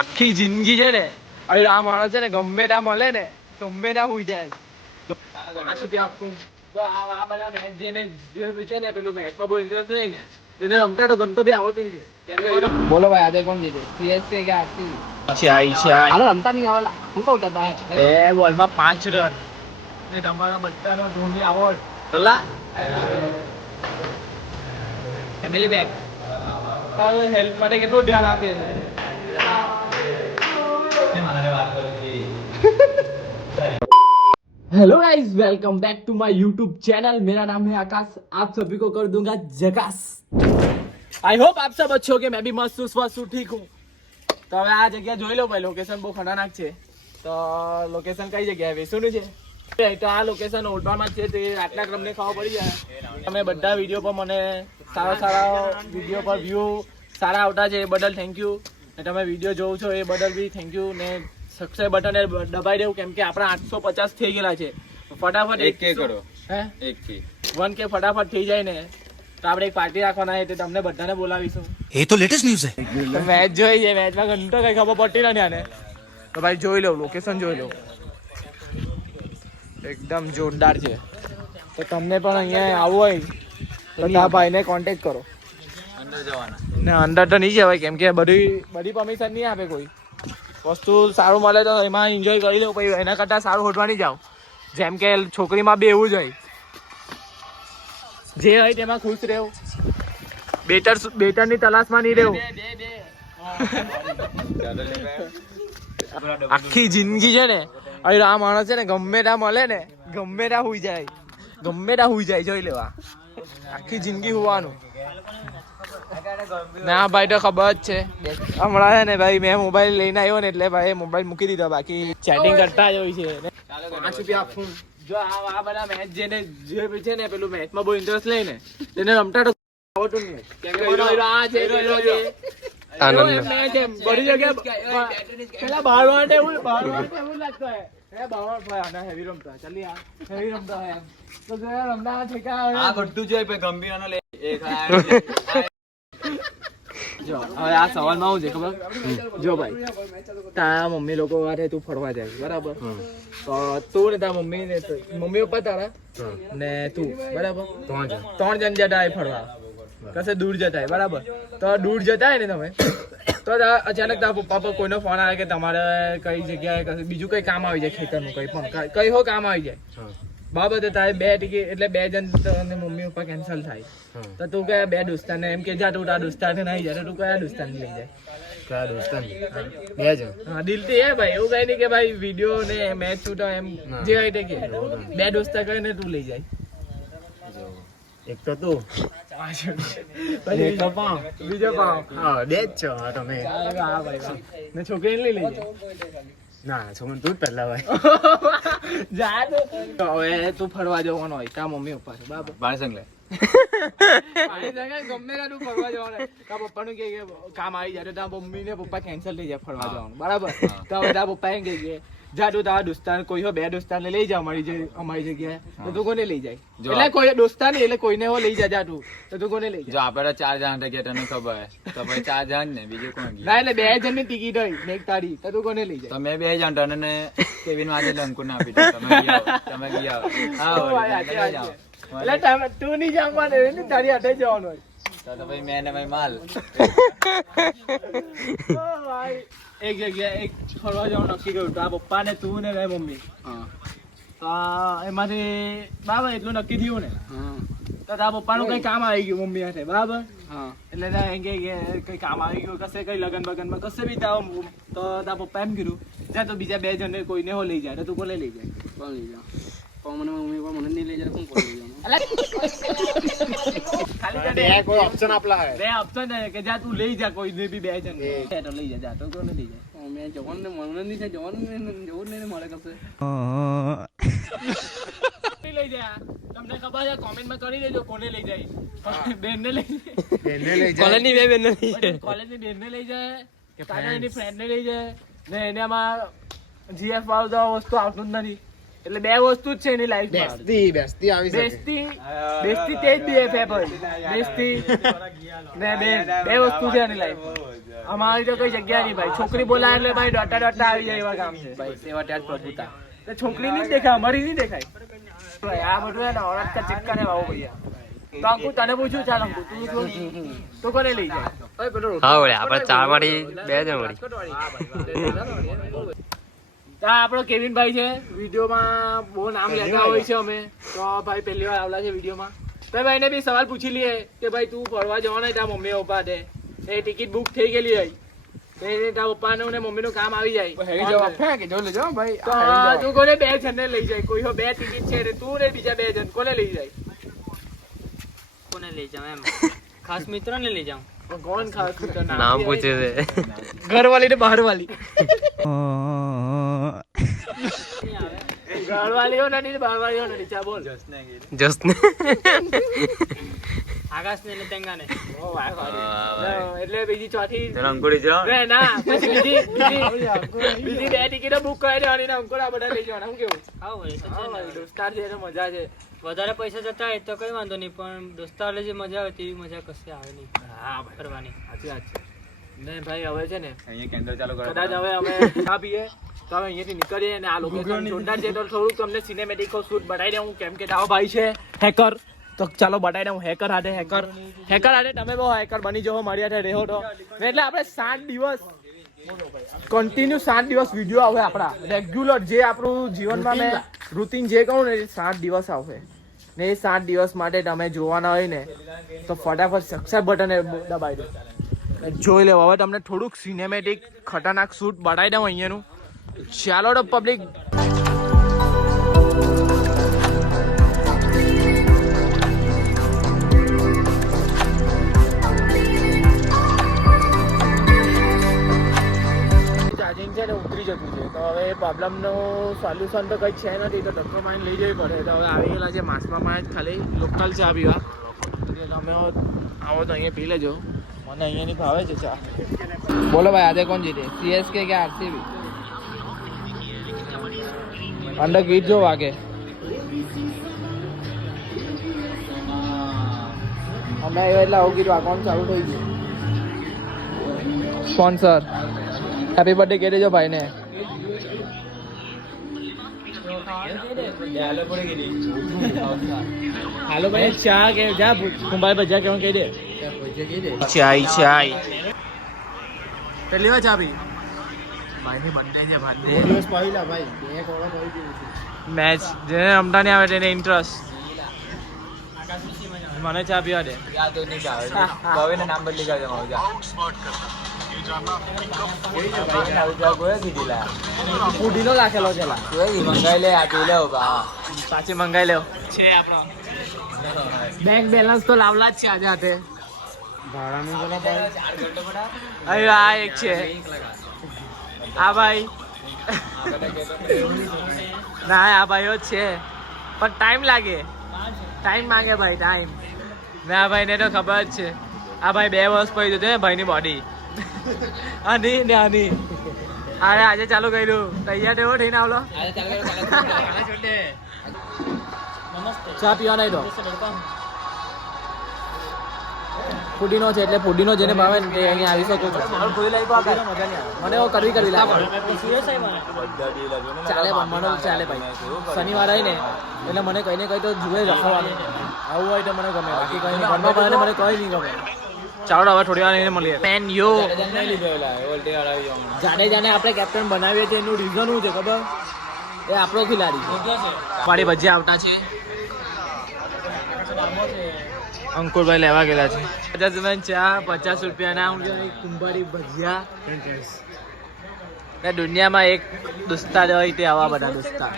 આખી જિંદગી છે ને હવે આ માણસ છે ને ગમે ત્યાં મળે ને ગમે ત્યાં હોઈ જાય આ સુધી આખું તો આ બધા મેચ જેને જે છે ને પેલું મેચમાં બહુ ઇન્ટરેસ્ટ નહીં ને તેને રમતા તો ગમતો બી આવડતું નથી. બોલો ભાઈ આજે કોણ જીતે સીએસકે કે આરસીબી? હાલો રમતા નહીં આવડે હું કહું હતા એ બોલમાં 5 રન ને તમારા બધાનો ધોની આવડ ભલા ફેમિલી બેક તારે હેલ્થ માટે કેટલું ધ્યાન આપે છે. Hello guys welcome back to my YouTube channel. मेरा नाम है आकाश. आप सभी को कर दूंगा झकास. आई होप आप सब अच्छे हो કે मैं भी मस्त हूँ स्वस्थ हूँ ठीक हूँ. તો હવે આ જગ્યા જોઈ લો ભાઈ લોકેશન બહુ ખતરનાક છે. તો લોકેશન કઈ જગ્યાએ વેસુનું છે તો આ લોકેશન ઓલપાડમાં છે તે આટલા ક્રમને ખાવા પડી જાય. તમે બધા વિડીયો પર મને સારા વિડીયો પર વ્યૂ સારા આવતા છે એ બદલ થેન્ક યુ. ને તમે વિડીયો જોવો છો એ બદલ બી થેન્ક યુ. ને સબસ્ક્રાઇબ બટન દબાઈ દેવું કેમ કે આપણા 850 થઈ ગયેલા છે. ફટાફટ 1K કરો. હે 1K ફટાફટ થઈ જાય ને તો આપણે એક પાર્ટી રાખવાના છે તે તમને બધાને બોલાવીશું. ये तो लेटेस्ट न्यूज़ है. મેચ જોઈ છે મેચમાં ઘંટો કઈ ખબર પડતી નથી આને તો ભાઈ જોઈ લો લોકેશન જોઈ લો એકદમ જોરદાર છે. તો તમને પણ અહીંયા આવવું હોય તો આ ભાઈને કોન્ટેક્ટ કરો. અંદર જવાના ને અંદર તો નહીં જવાય કેમ કે બધી પરમિશન નહીં આપે કોઈ. વસ્તુ સારું મળે તો એમાં એન્જોય કરી લો પછી એના કરતાં સારું હોટવાની જાઓ. જેમ કે છોકરીમાં બી એવું જ હોય જે હોય તેમાં ખુશ રહેવું. બેટરની તલાશમાં નહીં રહેવું. આખી જિંદગી છે ને હવે આ માણસ છે ને ગમે ત્યાં મળે ને ગમે ત્યાં હોઈ જાય જોઈ લેવા આખી જિંદગી હોવાનું. ના ભાઈ તો ખબર જ છે હમણાં છે ને ભાઈ મેં મોબાઈલ લઈને આવ્યો ને એટલે ભાઈ મોબાઈલ મૂકી દીધો બાકી ચેટિંગ કરતા જ હોય છે. 5 રૂપિયા આપું જો આ બધા મેચ જેને જે છે ને પેલું મેચમાં બહુ ઇન્ટરેસ્ટ લઈને તેને રમતા તો આવડતું નહીં કેમ કે આ છે પેલો છે મેચ એમ બધી જગ્યાએ પેલા બહાર વાળે એવું લાગતો હે હે બહાર ભાઈ આના હેવી રમતા ચાલી આ હેવી રમતા હે તો જરા રમના ઠેકા આ બધું જોઈ પે ગંભીરનો લે એક જો હવે આ સવાલમાં આવું છે ખબર જો ભાઈ તારા મમ્મી લોકો વારે તું ફરવા જાય બરાબર તો તું ને તારા મમ્મી પપ્પા તારા ને તું બરાબર 3 જણ જતા ફરવા કશે દૂર જતા બરાબર તો દૂર જતા ને તમે તો અચાનક તારા પપ્પા પર કોઈનો ફોન આવે કે તમારે કઈ જગ્યાએ કશે બીજું કઈ કામ આવી જાય ખેતરનું કઈ પણ કઈ હો કામ આવી જાય બરાબર તો તારે 2 ટિકિટ એટલે 2 જણ અને મમ્મી પપ્પા કેન્સલ થાય તો તું કયા 2 દોસ્તારને એમ કે જા તું તારા દોસ્તારને નહીં જાય તો તું કયા દોસ્તારને લઈ જાય? કયા દોસ્તાર 2 જણ હા દિલથી એ ભાઈ એવું કઈ નહીં કે ભાઈ વિડીયો ને મેચ છૂટો એમ જે હોય તે કે 2 દોસ્તાર કરીને તું લઈ જાય. એક તો તું બીજો પાવ હા 2 જ છો તમે હા ભાઈ ને છોકરીને લઈ લેજે. ના છોકરી તું જ પહેલા ભાઈ જા તો હવે તું ફરવા જવાનો હોય તારા મમ્મી પપ્પા છે બરાબર બાળસંગ લે ગમે તું ફરવા જવાનું તારા પપ્પાનું કે કામ આવી જાય તો તારા મમ્મી ને પપ્પા કેન્સલ થઈ જાય ફરવા જવાનું બરાબર તો હવે તારા પપ્પા એમ કે જા તું તારા દોસ્તાર કોઈ 2 દોસ્તારને લઈ જા અમારી જગ્યાએ તો તું કોને લઈ જાય? એટલે કોઈ દોસ્તાર નહીં એટલે કોઈને હો લઈ જા તું તો તું કોને લઈ જાય? જો આપણે 4 જણ હતા તને ખબર હે તો ભાઈ 4 જણ ને બીજું કોણ ગયું? ના એટલે 2 જણની ટિકિટ હોય ને એક તારી તો તું કોને લઈ જાય? તમે 2 જણ તને ને કેવિન માટે લંકુ ના આપી દો તમે ગયા એટલે તું નહીં જવાનું તારી હાથે જવાનું હોય તો ભાઈ મેં ને ભાઈ માલ એક જગ્યાએ એક ફરવા જવાનું નક્કી કર્યું તારા પપ્પા ને તું ને તારી મમ્મી તો એમાંથી બરાબર એટલું નક્કી થયું ને તો તારા પપ્પાનું કઈ કામ આવી ગયું મમ્મી હાથે બરાબર એટલે એમ કે કઈ કામ આવી ગયું કશે કઈ લગન બગનમાં કશે બી તો તારા પપ્પા એમ કીધું જ્યાં તો બીજા 2 જણને કોઈને હો લઈ જાય તો તું કોને લઈ જાય? કોણ લઈ જાય? મને નહીં લઈ જાય કોણ લઈ જાય? ખાલી કોઈ ઓપ્શન આપલા હે 2 ઓપ્શન હે કે જા તું લઈ જા કોઈને બી 2 જણ તો લઈ જા તો કોને લઈ જાય? મેં જવાનું મને નહીં થાય જવાનું નહીં મળે કશે લઈ જાય તમને ખબર છે કોમેન્ટમાં કરી દેજો કોને લઈ જાય. બેનને લઈ જાય કોલેજની 2 બેનને લઈ જાય કોલેજની બેનને લઈ જાય કે એની ફ્રેન્ડને લઈ જાય ને એને આમાં જીએફ વાળું તો વસ્તુ આવતું જ નથી એટલે બે વસ્તુ જ છે એની લાઈફમાં. બેસતી આવી શકે. બેસ્ટી તે જ BFF હોય. બેસ્ટી ને બે વસ્તુ છે એની લાઈફમાં. અમારી તો કોઈ જગ્યા નહીં ભાઈ. છોકરી બોલાય એટલે ભાઈ ડોટા આવી જાય એવા કામ છે ભાઈ. સેવા ત્યાજ પ્રભુતા. તો છોકરી નહીં દેખાય, અમારી નહીં દેખાય ભાઈ. આ બધું है ना औरत का चक्कर है बाबू भैया. તો અંકુ તને પૂછ્યું, ચાલ અંકુ તું કોને લઈ જાય? હા વળી આપણે ચાર માંથી બે જણ વળી. આપણો કેવિનભાઈ છે, વિડીયોમાં બહુ નામ લેતા હોય છે અમે, તો ભાઈ પહેલી વાર આવલા છે વિડીયોમાં. તો ભાઈને બી સવાલ પૂછી લઈએ કે ભાઈ તું ફરવા જવાનો તારા મમ્મી પપ્પા તે એ ટિકિટ બુક થઈ ગયેલી હોય, તારા પપ્પાનું ને મમ્મીનું કામ આવી જાય તો તું કોને બે જણને લઈ જાય? કોઈ બે ટિકિટ છે ને તું ને બીજા બે જણ કોને લઈ જાય? કોને લઈ જાઉં એમ? ખાસ મિત્રોને લઈ જાઉં. કોણ ખાસ મિત્ર? નામ પૂછે છે. ઘરવાળી ને બહારવાળી. ઘરવાળીઓ નથી, બહારવાળીઓ નથી. ચા બોલ. જસને આકાશ ને તેંગાને. એટલે બીજી ચોથી અંકુરી જો ના પછી બીજી બે ટિકિટો બુક કરાવી દેવાની ને અંકોર આ બધા લઈ જવાના. શું કેવું? હા ભાઈ, તો છે ને. દોસ્તાર છે એટલે મજા છે. વધારે પૈસા જતા હોય તો કઈ વાંધો નહીં, પણ દોસ્તાર જે મજા આવે તેવી મજા કશે આવે નહીં હા ભાઈ, કરવાની. સાચી વાત છે. ને ભાઈ હવે છે ને અહીંયા કેન્ડલ ચાલુ કરો. કદાચ હવે અમે ચા પીએ તો હવે અહીંયાથી નીકળીએ ને આ લોકેશન જોરદાર છે તો થોડુંક તમને સિનેમેટિક શૂટ બનાવી દઉં, કેમ કે તારો ભાઈ છે હેકર. તો ચાલો બતાવી દઉં હેકર હાથે તમે બહુ હેકર બની જાઓ, મારી હાથે રહો તો. એટલે આપણે 7 દિવસ કન્ટિન્યુ 7 દિવસ વિડીયો આવે આપણા રેગ્યુલર, જે આપણું જીવનમાં મેં રૂટીન જે કહું ને એ 7 દિવસ આવશે ને. એ 7 દિવસ માટે તમે જોવાના હોય ને તો ફટાફટ સબસ્ક્રાઇબ બટન દબાવી દો, જોઈ લેવો. હવે તમને થોડુંક સિનેમેટિક ખતરનાક શૂટ બતાવી દઉં અહીંયાનું. ચાલો તો પબ્લિક. ચાર્જિંગ છે ને ઉતરી જતું છે, તો હવે એ પ્રોબ્લેમનું સોલ્યુશન તો કંઈ છે નથી, તો ધક્કો મારીને લઈ જવી પડે. તો હવે આવી ગયેલા છે માસમાં જ ખાલી લોકલ ચા પીવા. તમે આવો તો અહીંયા પી લેજો, મને અહીંયાની ભાવે છે ચા. બોલો ભાઈ, આજે કોણ જીતે, CSK કે RCB? અંડર ગીત જો વાગે. અમે એટલે આવું કીધું અકાઉન્ટ ચાલુ થઈ ગયું. સ્પોન્સર હેપી બર્થડે કહી દેજો ભાઈને. હાલો ભાઈ ચા કે જા કુંભાઈ ભજીયા કેવું કહી દે. ચાય પહેલી વાર ચા પી ભાઈની બર્થડે છે ભાઈ. મેચ જેને રમતા નહીં આવે તેને ઇન્ટરેસ્ટ. મને ચા પીવા દે. યાદ નહીં આવે હવે નામ બદલી કાઢે મારું જા પુડીનો રાખેલો છે મંગાઈ લે આપી લે પાછી મંગાઈ લેવો છે આપણો. બેંક બેલેન્સ તો લાવલા જ છે આજે હાથે. અરે આ એક છે આ ભાઈ. ના આ ભાઈઓ જ છે પણ ટાઈમ લાગે, ટાઈમ માંગે ભાઈ, ટાઈમ. ને આ ભાઈને તો ખબર જ છે, આ ભાઈ 2 વર્ષ પડી જતું ભાઈની બોડી. આની ને આની અરે આજે ચાલુ કર્યું. તૈયાર એવો થઈને આવલો ચા પીવા નહીં તો. પુડીનો છે એટલે પુડીનો જેને ભાવે ને તે અહીંયા આવી શકો છો. મને કરવી લાગે ચાલે, મને ચાલે ભાઈ. શનિવાર આવી ને એટલે મને કઈ ને કઈ તો જુએ રખવાનું. આવું હોય તો મને ગમે, બાકી કઈ નહીં. ઘરમાં ભાવે મને કઈ નહીં ગમે. ચાલો હવે થોડી વાર મળીએ. મેન યો જાડેજાને આપણે કેપ્ટન બનાવીએ છીએ એનું રીઝન શું છે ખબર? એ આપણો ખેલાડી વાળી ભજીયા આવતા છે. અંકુરભાઈ લેવા ગયેલા છે. 50 રૂપિયા ચા, 50 રૂપિયાના કુંભારી ભજીયા. દુનિયામાં એક દોસ્તાર હોય તે આવા બધા દોસ્તાર.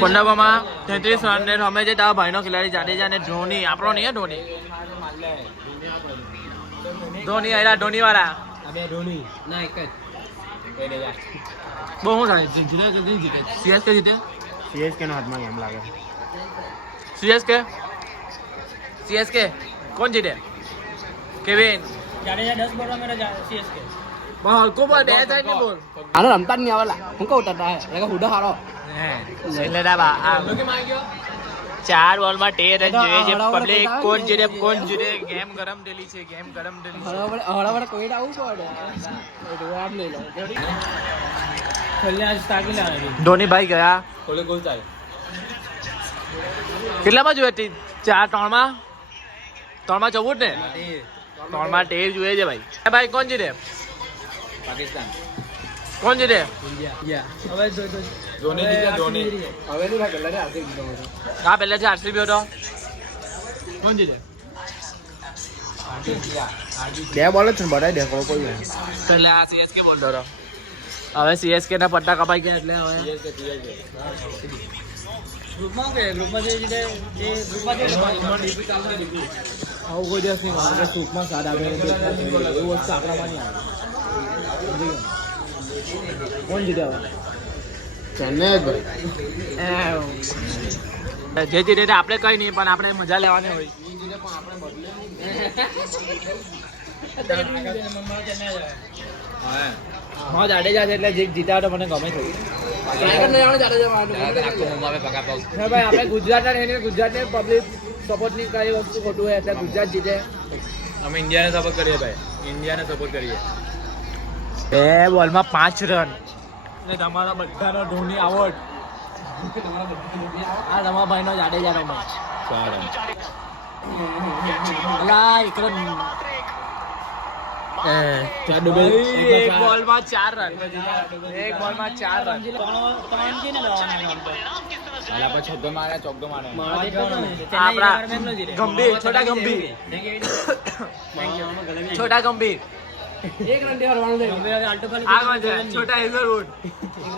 પંડાબામાં 33 રન ને અમે જે તારા ભાઈનો ખેલાડી જાડેજા ને ધોની, આપણો નહીં ધોની. ધોની આયલા, ધોની વાળા બહુ શું થાય? CSK જીતે. CSK નો હાથમાં એમ લાગે. CSK કોણ જીતે? કેવિન જાડેજા 10 બોલવા મેરા સીએસકે પણ હલકો બોલ બે સાઈડ ની બોલ આનો રમતા જ નહીં આવેલા હું કહું ઉતરતા એટલે હુડો હારો એટલે દાબા ચાર બોલમાં 13 રન જોઈએ છે પબ્લિક કોણ જીતે ગેમ ગરમ ડેલી છે ગેમ ગરમ ડેલી છે હળવળ કોઈ આવું પડે આમ લઈ લો છેલ્લે આજ તાકી લાવે ધોનીભાઈ ગયા થોડે ગોલ થાય કેટલામાં જોઈએ ચાર ત્રણમાં 14 ને 13 જોઈએ છે ભાઈ ભાઈ કોણ જીતે પાકિસ્તાન કોણ જીતે હવે ધોની જીતે ધોની હવે નહીં લાગે લડે આરસીબી જીતો હા પહેલેથી આરસીબી હતો કોણ જીતે બે બોલ જ છે ને બધા દેખો કોઈ નહીં. પહેલે આ સીએસકે બોલતો હતો હવે સીએસકે ના પટ્ટા કપાઈ ગયા એટલે હવે ગ્રુપમાં કે ગ્રુપમાં જે જીતે જે ગ્રુપમાં જે આવું કોઈ દિવસ નહીં મારે કે સૂપમાં સ્વાદ આવે એવું વસ્તુ આપણામાં નહીં આવે કોણ જીતે હવે ચેન્નઈ જ ભાઈ જે જીતે તે આપણે કઈ નહીં પણ આપણે મજા લેવાની હોય હા જાડેજા છે એટલે જે જીતા તો મને ગમે છે ભાઈ આપણે ગુજરાતના રહીને ગુજરાતને પબ્લિક સપોર્ટ ની કઈ વસ્તુ ખોટું હોય એટલે ગુજરાત જીતે અમે ઇન્ડિયાને સપોર્ટ કરીએ ભાઈ ઇન્ડિયાને સપોર્ટ કરીએ 2 બોલમાં 5 રન અને તમારા બધાનો ધોની આવડ આ તમારા ભાઈનો જાડેજા ભાઈનો અલા એકલો એક બોલમાં 4 રન એક બોલમાં 4 રન ત્રણ છે ને અલા છગ્ગો મારે ચોગ્ગો મારે આપણા ગંભીર છોટા ગંભીર છોટા ગંભીર એક રન હરવાનું થઈ આલ્ટો ખાલી આગળ છે છોટા હેઝલવુડ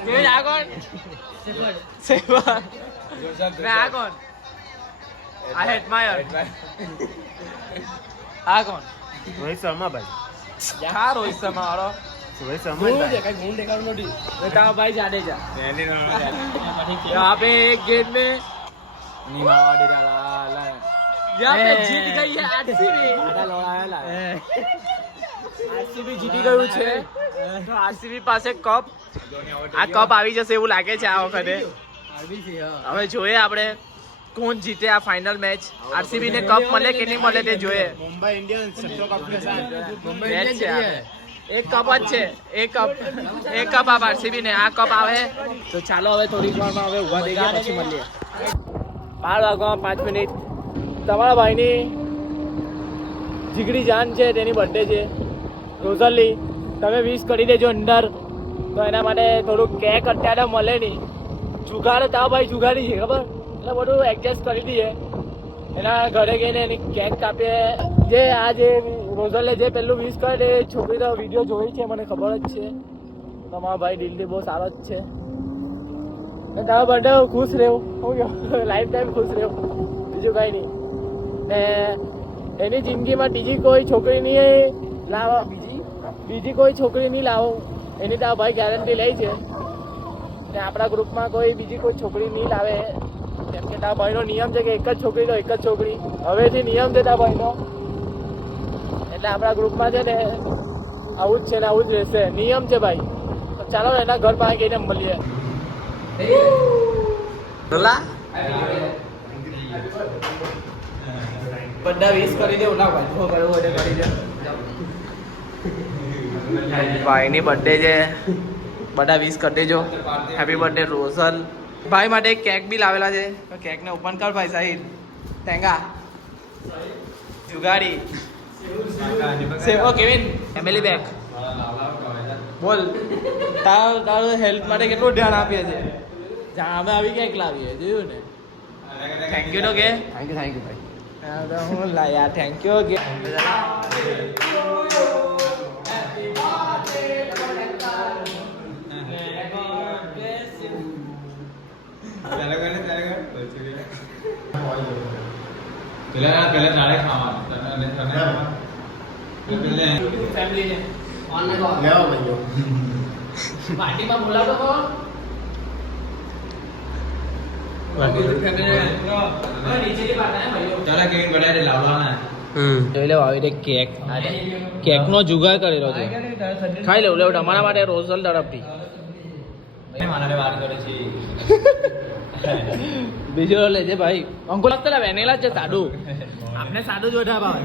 કેવી આગળ સેવર ને આગળ આ હેટમાયર આગળ રોહિત શર્મા ભાઈ હા રોહિત શર્મા વાળો રોહિત શર્મા જ ભાઈ. કઈ ગુણ દેખાડું નથી બેટા ભાઈ જાડેજા यहाँ पे एक गेम में ની માવા દે લા લા यहाँ पे जीत गई है आरसीबी આડા લોળા લા આરસીબી જીતી ગયું છે તો આરસીબી પાસે કપ આ કપ આવી જશે એવું લાગે છે આ વખતે હવે જોઈએ આપણે કોણ જીતે આ ફાઇનલ મેચ આરસીબી ને કપ મળે કે નહીં મળે તે જોઈએ મુંબઈ ઇન્ડિયન્સ છસો કપ के साथ મેચ છે આ. એક કપ જ છે એક કપ આ આરસીબી ને આ કપ આવે તો ચાલો હવે થોડીક વારમાં હવે ઉભા થઈ ગયા પછી મળીએ 12 વાગવામાં 5 મિનિટ તમારા ભાઈની જીગરી જાન છે તેની બર્થડે છે રોઝલી તમે વિશ કરી દેજો અંદર તો એના માટે થોડુંક કેક અત્યારે મળે નહીં જુગાડ તા ભાઈ જુગાડી છે ખબર એટલે બધું એડજસ્ટ કરી દઈએ એના ઘરે ગઈને એની કેક કાપીએ જે આ જે રોઝલે જે પેલું વિશ કરે એ છોકરીનો વિડીયો જોઈ છે મને ખબર જ છે તમારા ભાઈ દિલથી બહુ સારો જ છે ને તારા બર્થડે ખુશ રહેવું લાઈફ ટાઈમ ખુશ રહેવું બીજું કાંઈ નહીં ને એની જિંદગીમાં બીજી કોઈ છોકરી નહીં લાવો બીજી કોઈ છોકરી નહીં લાવો એની તારા ભાઈ ગેરંટી લે છે ને આપણા ગ્રુપમાં કોઈ બીજી કોઈ છોકરી નહીં લાવે કેમ કે તારા ભાઈનો નિયમ છે કે એક જ છોકરી તો એક જ છોકરી હવેથી નિયમ છે તારા ભાઈનો એટલે આપણા ગ્રુપમાં છે ને આવું જ છે ને આવું જ રહેશે નિયમ છે ભાઈ તો ચાલો એના ઘર પાસે ગઈને મળીએ બધા વિશ કરી દે ઓલા ભાઈ જો કરવું હોય કરી દે ભાઈની બર્થડે છે બધા વિશ કરી દેજો હેપી બર્થડે રોઝલ ભાઈ માટે એક કેક બી લાવેલા છે તો કેકને ઓપન કર ભાઈ સાહિલ ટેંગા જુગાડી સેવો કેવિન ફેમિલી બેક બોલ તારું હેલ્થ માટે કેટલું ધ્યાન આપીએ છે જ્યાં અમે આવી કેક લાવીએ જોયું ને થેન્ક યુ તો કે થેન્ક યુ ભાઈ હા તો હું યાર થેન્ક યુ કે પેલા તારે ખાવાનું ફેમિલી છે લેવા ભાઈઓ પાર્ટીમાં બોલાવતો કોણ નીચેની પાર્ટી ભાઈઓ ચાલા કેવિન બડાડે લાવવાના જોઈ લો આવી રીતે કેક કેકનો જુગાર કરેલો છે ખાઈ લેવું લેવું તમારા માટે રોઝલ તરફથી બીજો લેજે ભાઈ અંકુર લાગતા વેનેલા જ છે સાદું આપણે સાદું જ વધારે ભાવે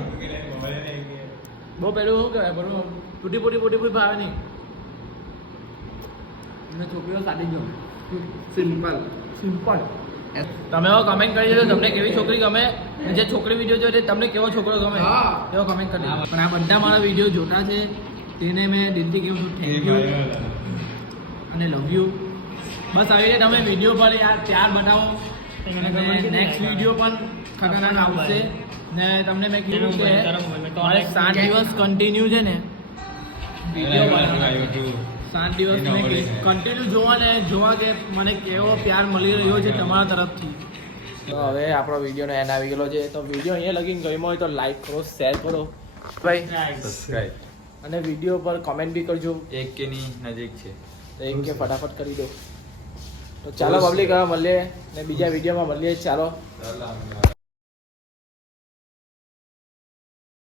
બહુ પેલું શું કહેવાય બરું તૂટી ભાવે નહીં અને છોકરીઓ સાદી જો સિમ્પલ તમે એવો કમેન્ટ કરી દેજો તમને કેવી છોકરી ગમે જે છોકરી વિડીયો જોઈ તમને કેવો છોકરો ગમે એવો કમેન્ટ કરી દેજો પણ આ બધા મારા વિડીયો જોતા છે તેને મેં દિલથી કહું છું થેન્ક યુ અને લવ યુ બસ આવી રીતે તમે વિડીયો પર યાર પ્યાર બતાવો નેક્સ્ટ વિડીયો પણ ખતરનાક આવશે ને તમને મેં કીધું કે મારે 7 દિવસ કન્ટિન્યુ છે ને વિડીયો બનાવવાનો 7 દિવસ મેં કન્ટિન્યુ જોવા કે મને કેવો પ્યાર મળી રહ્યો છે તમારા તરફથી તો હવે આપણો વિડીયોનો એન્ડ આવી ગયેલો છે તો વિડીયો અહીંયા લગીને ગમ્યો હોય તો લાઈક કરો શેર કરો ભાઈ સબસ્ક્રાઇબ અને વિડીયો પર કમેન્ટ બી કરજો 1K ની નજીક છે તો 1K ફટાફટ કરી દો તો ચાલો પબ્લિક હવે મળીએ ને બીજા વિડીયોમાં મળીએ ચાલો